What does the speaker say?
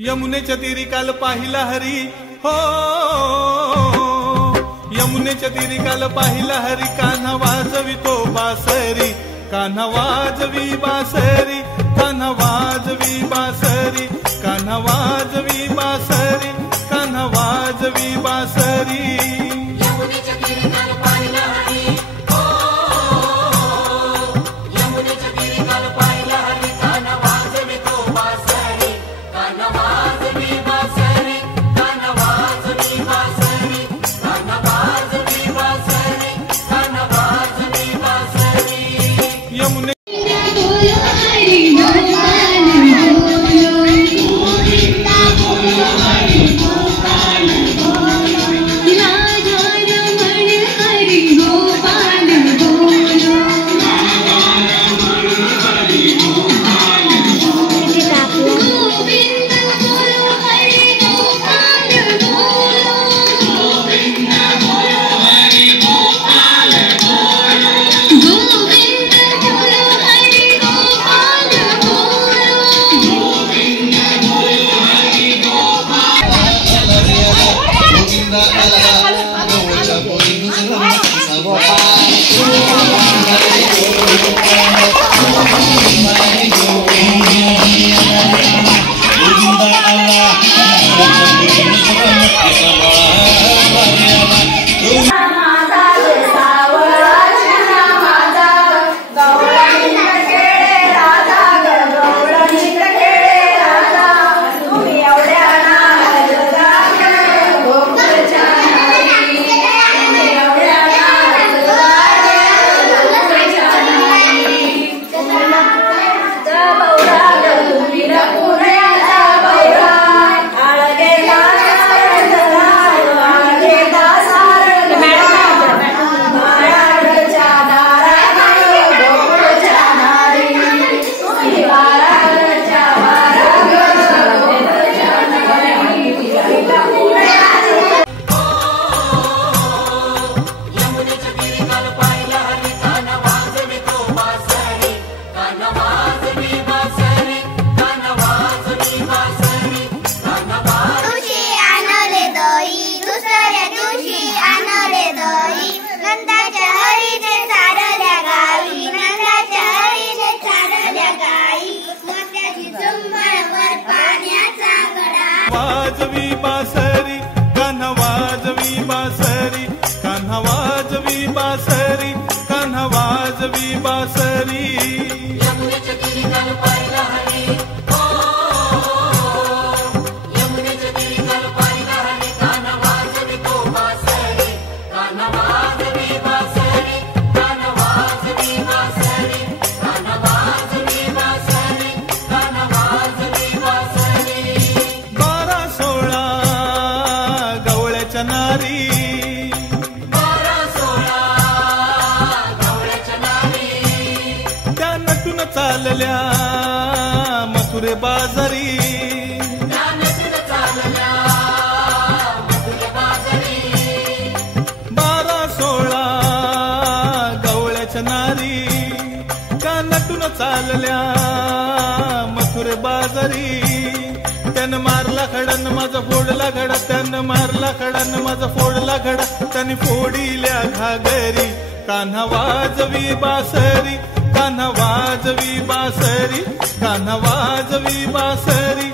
यमुनेच्या तीरी काल पाहिला हरी हो, यमुनेच्या तीरी काल पाहिला हरी, कान्हा वाजवी तो बासरी, कान्हा वाजवी बासरी, कान्हा वाजवी बासरी, कान्हा वाजवी बासरी, कान्हा वाजवी बासरी। यमुनेच्या तीरी काल पाहिला हरी हो, यमुनेच्या तीरी काल पाहिला हरी, कान्हा वाजवी तो बासरी, कान्हा वाजवी बासरी, कान्हा वाजवी बासरी, कान्हा वाजवी बासरी, कान्हा वाजवी बासरी। यमुने वाजवी बासरी, कान्हा वाजवी बासरी, कान्हा वाजवी बासरी, कान्हा वाजवी बासरी। यमुनेच्या तीरी काल पाहिला हरी हो, यमुनेच्या तीरी काल पाहिला हरी, कान्हा वाजवी तो बासरी, कान्हा वाजवी बासरी, कान्हा वाजवी बासरी, कान्हा वाजवी बासरी, कान्हा वाजवी बासरी। 12-16 गवळ्याच्या नारी, 12-16 गवळ्याच्या नारी, त्या नटून चालल्या मथुरे बाजारी, त्या नटून चालल्या मथुरे बाजारी। 12-16 गवळ्याच्या नारी, त्या नटून चालल्या मथुरे बाजारी। त्यानं मारला खडान माझा फोडला घडा, त्यानं मारला खडान माझा फोडला घडा, त्याने फोडिल्या घागरी, कान्हा वाजवी बासरी, कान्हा वाजवी बासरी, कान्हा वाजवी बासरी,